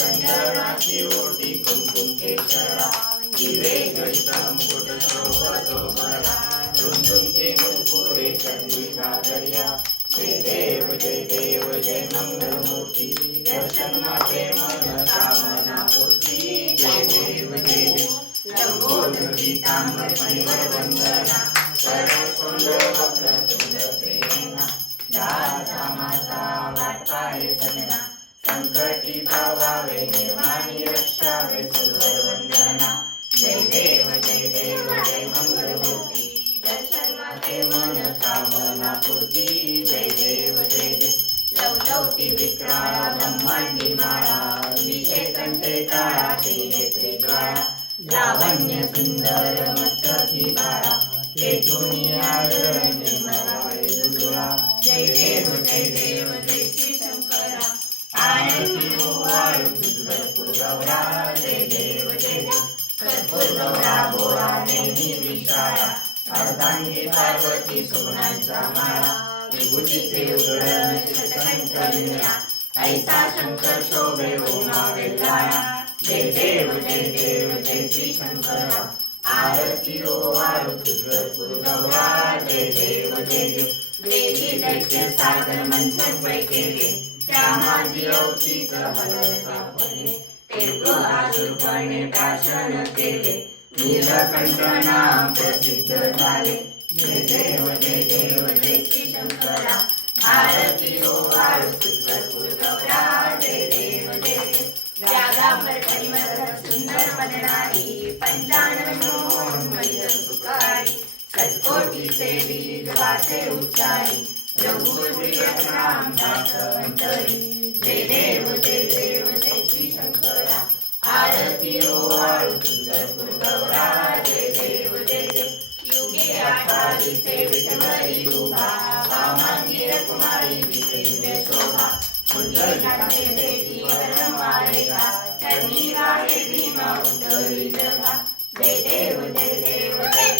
कंदराची ओटी कुंकुम केसरा हिरे गळीचा मुकुट शोभा शोभरा झुंझुम ते नुपुरे चंदी नागर्या जय देव जय देव जय मंगलमूर्ती दर्शन माते मन कामना पूर्ती जय देव जय देव सरसोंदर संकटी भावावे निर्वाणी रक्षावे सुंदर जय देव जय देव जय मंगलमूर्ती. दर्शन माते मन कामना पूर्ती. जय देव जय देव. लवलवती विक्राळा ब्रह्मांडी माळा. विषे कंठे काळा त्रिनेत्री काळा. लावण्य सुंदर मस्तकी बाळा तेथुनी आदरण्य मराळे जय देव जय देव जय श्री शंकरा. अर्धांगी पार्वती सोनांचा माळा विभूतीचे उदळण शतकंकन्या ऐसा शंकर शोभे ओमावे लाळा जय देव जय देव जय श्री शंकर आरती ओ आरती गौरा सागर मंथन पैकेले त्या माझी औचित हर सापडले केले नीलकंठ प्रसिद्ध झाले जय देव जय देव जय श्री शंकरा आरती ओ आरती कर्पूर परिवर्तन सुंदर बनणारी पंचाननो सत्कोटी देवी जगाचे उच्चारी. रघुपुरी नामदास अंतरी. जे देव ते देव त्याची शंकरा आरती ओ आळुकुंदर कुंडवरा जे देव ते देव. युगे आठारी से विठवरी उभा. वामांगी रखुमाळी दिसे शोभा. कुंडलाचे भेटी जय देव जय देव जय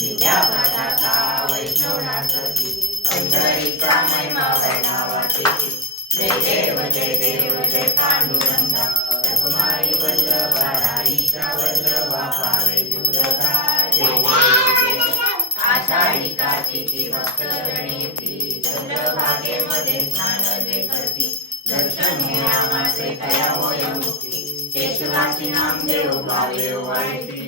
विद्यापनाथा वैष्णवनाथ पंढरीचा महिमा वैणावाचे जय देव जय देव जय पांडुरंगा. रखमाई वल्लभा राईचा वल्लभा पावे दुर्गा. भक्त रणीती चंद्रभागे मध्ये स्नान जे करती. दर्शन हे रामाचे कया होय मुक्ती. केशवाची नाम देव भावे वाईटी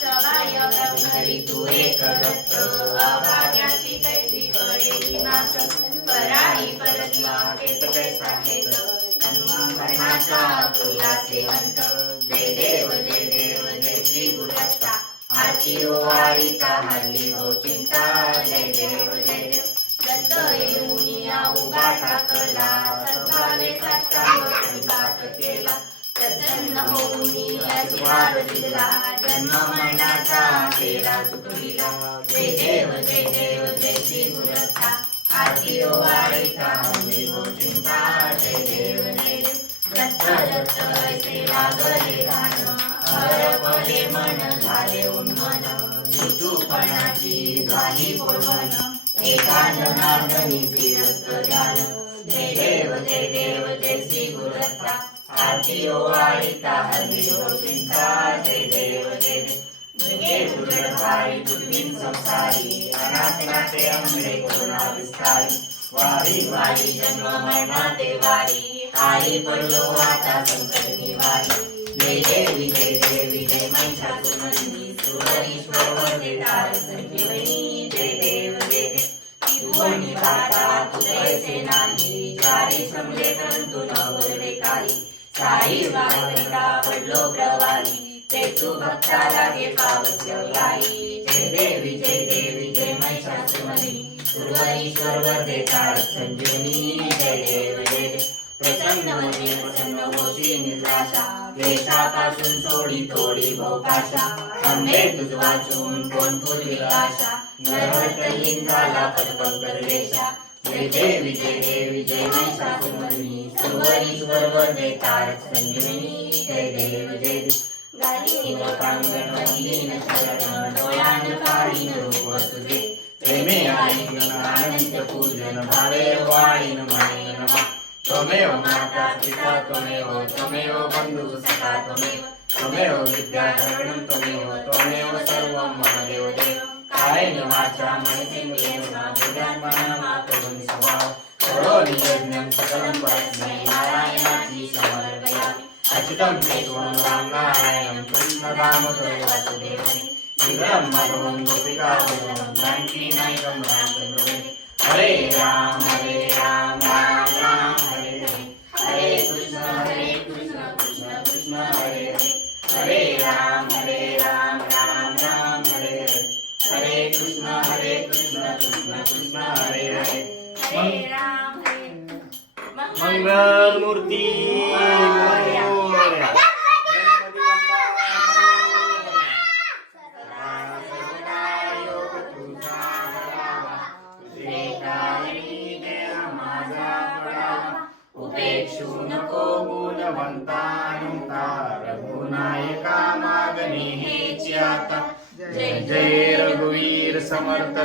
सबाय ब्रह्मरी तू एक दत्त अभाग्याची कैसी कळे मात पराई परतला तेच कैसा खेत कर्णाचा तुला सेवंत जय देव जय देव. जय श्री गुणस्ता आरती हो आळीता हल्ली हो चिंता जय देव जय देव दत्त येऊनिया उभा ठाकला सत्तावे सत्ता केला प्रसन्न होऊन आशीर्वाद दिला जन्म मरणाचा केला चुकविला जय देव जय देव जय श्री गुणता आरती ओवाळीता मी हो चिंता जय देव जय देव. दत्त दत्त ऐसे लागले गाण हरपले मन झाले उन्मन. निटूपणाची झाली बोलवण एका जनार्दनी फिरत झालं जय देव जय देव जय श्री गुरुदत्ता. आरती ओ ओवाळीता हल्ली हो चिंता जय देव जय देव. दुर्गे दुर्गधारी दुर्बिन संसारी. अनाथ नाटे अंबे करुणा विस्तारी. वारी वारी जन्म मरणा देवारी. आई पडलो आता संकट निवारी. जय देवी जय देवी जय महिषासुरमर्दिनी सुरईश्वर वंदे तार संजीवनी जय देव जय देव. नाही समले परंतु न बोलले काही साई वागता पडलो प्रवाही ते तू भक्ताला घे पावस्य जय देवी जय देवी जय महिषासुरमर्दिनी सुरईश्वर वंदे तार संजीवनी जय देव जय देव प्रसन्न वने प्रसन्न होशी निराशा क्लेशापासून सोडी थोडी भोकाशा अंबे तुझ वाचून कोण पूर्वी आशा झाला पदपंकर जय जय जय महिषासुरमर्दिनी तारक संजीवनी जय जय लोकांगण शरण डोळ्यान काळीन रूप तुझे प्रेमे आनंद पूजन भावे वाळीन माणिन नमा त्वमेव माता पिता त्वमेव त्वमेव बन्धुः सखा त्वमेव त्वमेव विद्याधरणं त्वमेव त्वमेव सर्वं मम देव देव कायेन वाचा मनसेन्द्रियेण बुद्ध्यात्मना करोमि स्वभाव करोमि यज्ञं सकलं परस्मै नारायणाची समर्पयामि। अच्युतं केशवं राम नारायणं कृष्णदामोदरं वासुदेवं श्रीराम माधवं गोपिकावनं जानकी नायकं रामचन्द्रं हरे राम हरे पडावा. उपेक्षू नको गुणवंता नव्हता रघुनायका मागणे हेची आता जय जय रघुवीर समर्थ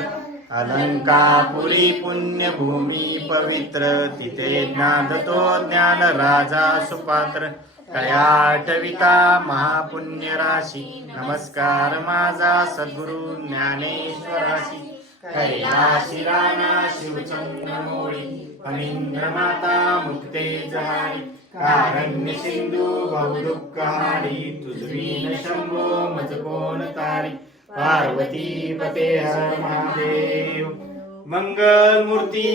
अलंकापुरी पुण्यभूमी पवित्र तिथे ज्ञानतो ज्ञान राजा सुपात्र। कया महापुण्य राशी नमस्कार माझा सद्गुरु ज्ञानेश्वराशी। कैलाशी राणा शिवचंद्र मोळी फणींद्र माता मुक्ते जहारी कारण्य सिंधू बहुदुःखहारी तुझवीन शंभो मज कोण तारी। पार्वती पते हर महादेव मंगल मूर्ती.